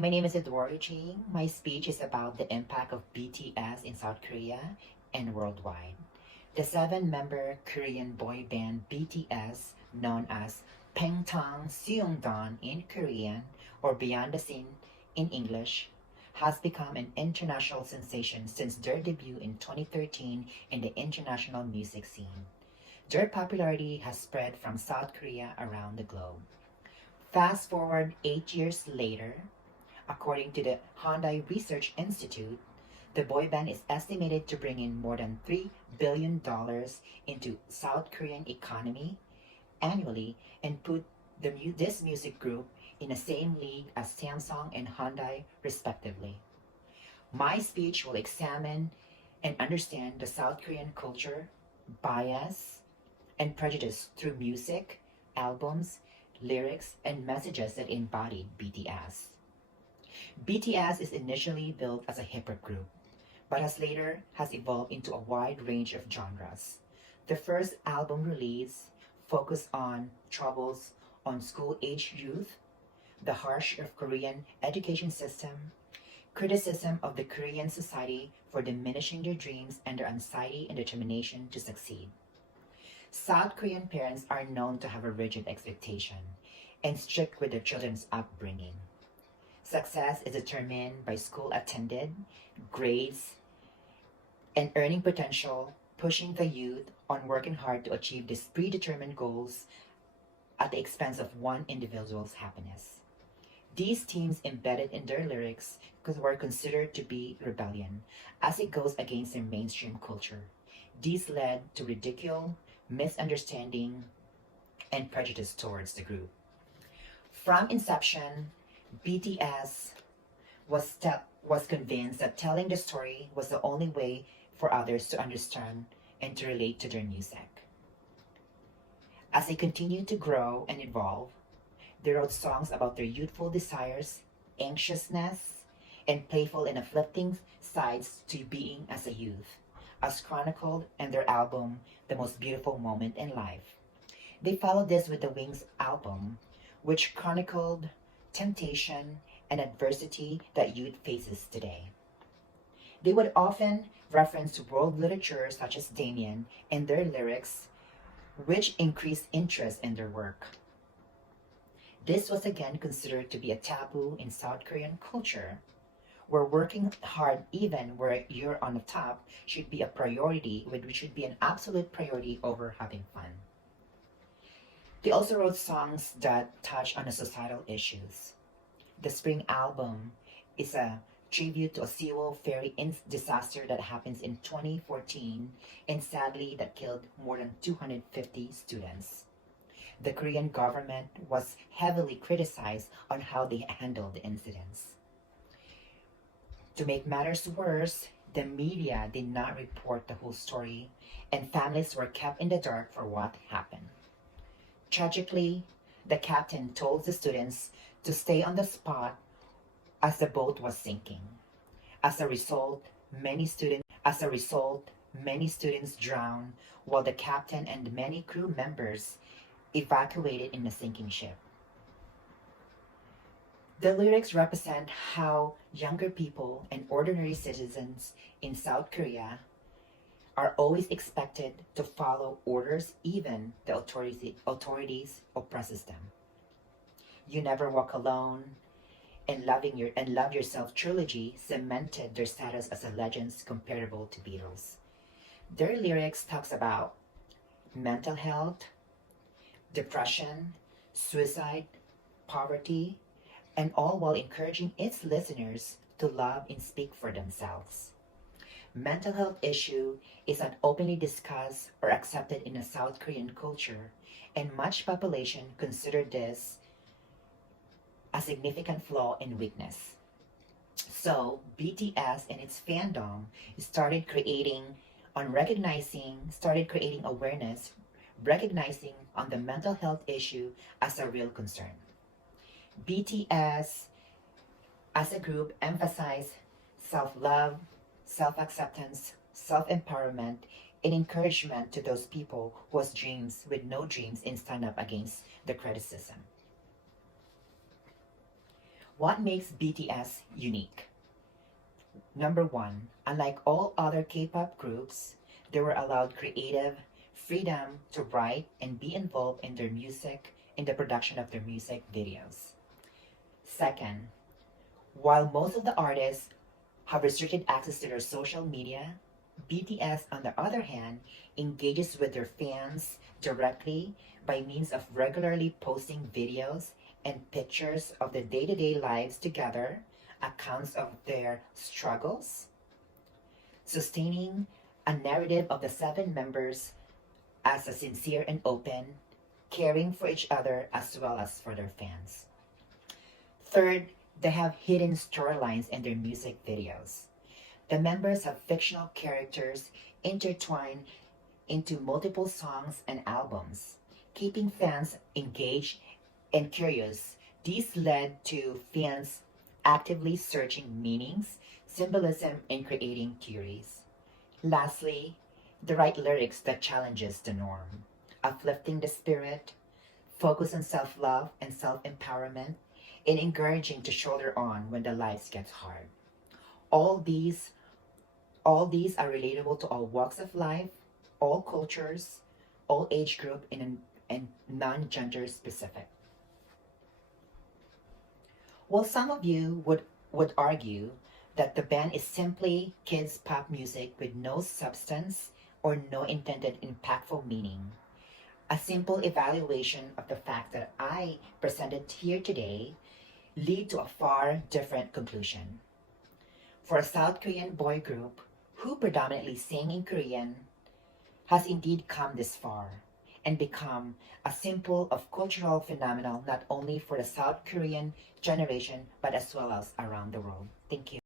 my name is Eduardo Ching. My speech is about the impact of BTS in South Korea and worldwide. The seven-member Korean boy band BTS, known as Pengtang Seungdan in Korean or Beyond the Scene in English, has become an international sensation since their debut in 2013 in the international music scene. Their popularity has spread from South Korea around the globe. Fast forward 8 years later, according to the Hyundai Research Institute, the boy band is estimated to bring in more than $3 billion into South Korean economy annually and put this music group in the same league as Samsung and Hyundai respectively. My speech will examine and understand the South Korean culture, bias, and prejudice through music, albums, lyrics, and messages that embodied BTS. BTS is initially built as a hip hop group, but has evolved into a wide range of genres. The first album release focused on troubles on school-age youth, the harsh of Korean education system, criticism of the Korean society for diminishing their dreams and their anxiety and determination to succeed. South Korean parents are known to have a rigid expectation and strict with their children's upbringing. Success is determined by school attended, grades, and earning potential, pushing the youth on working hard to achieve these predetermined goals at the expense of one individual's happiness. These themes embedded in their lyrics were considered to be rebellion, as it goes against their mainstream culture. These led to ridicule, misunderstanding, and prejudice towards the group. From inception, BTS was convinced that telling the story was the only way for others to understand and to relate to their music. As they continued to grow and evolve, they wrote songs about their youthful desires, anxiousness, and playful and uplifting sides to being as a youth, as chronicled in their album, The Most Beautiful Moment in Life. They followed this with the Wings album, which chronicled temptation and adversity that youth faces today. They would often reference world literature such as Damien in their lyrics, which increased interest in their work. This was again considered to be a taboo in South Korean culture, where working hard even where you're on the top should be a priority, which should be an absolute priority over having fun. They also wrote songs that touch on the societal issues. The Spring album is a tribute to a Sewol ferry disaster that happens in 2014 and sadly that killed more than 250 students. The Korean government was heavily criticized on how they handled the incidents. To make matters worse, the media did not report the whole story and families were kept in the dark for what happened. Tragically, the captain told the students to stay on the spot as the boat was sinking. As a result, many students drowned while the captain and many crew members evacuated in the sinking ship. The lyrics represent how younger people and ordinary citizens in South Korea are always expected to follow orders even the authorities oppresses them. You Never Walk Alone and Love Yourself trilogy cemented their status as a legends comparable to Beatles. Their lyrics talks about mental health, depression, suicide, poverty, and all while encouraging its listeners to love and speak for themselves. Mental health issue is not openly discussed or accepted in the South Korean culture, and much population consider this a significant flaw and weakness. So BTS and its fandom started creating awareness, recognizing on the mental health issue as a real concern. BTS as a group emphasized self-love, self-acceptance, self-empowerment, and encouragement to those people who has dreams with no dreams and stand up against the criticism. What makes BTS unique? Number one, unlike all other K-pop groups, they were allowed creative freedom to write and be involved in their music, in the production of their music videos. Second, while most of the artists have restricted access to their social media, BTS, on the other hand, engages with their fans directly by means of regularly posting videos and pictures of the day to day lives together, accounts of their struggles, sustaining a narrative of the seven members as a sincere and open, caring for each other as well as for their fans. Third, they have hidden storylines in their music videos. The members have fictional characters intertwined into multiple songs and albums, keeping fans engaged and curious. These led to fans actively searching meanings, symbolism, and creating theories. Lastly, the right lyrics that challenges the norm, uplifting the spirit, focus on self-love and self-empowerment, and encouraging to shoulder on when the lives gets hard. All these all these are relatable to all walks of life, all cultures, all age group, and non-gender specific. While some of you would argue that the band is simply kids pop music with no substance or no intended impactful meaning, a simple evaluation of the fact that I presented here today lead to a far different conclusion. For a South Korean boy group who predominantly sing in Korean has indeed come this far and become a symbol of cultural phenomenon not only for the South Korean generation but as well as around the world. Thank you.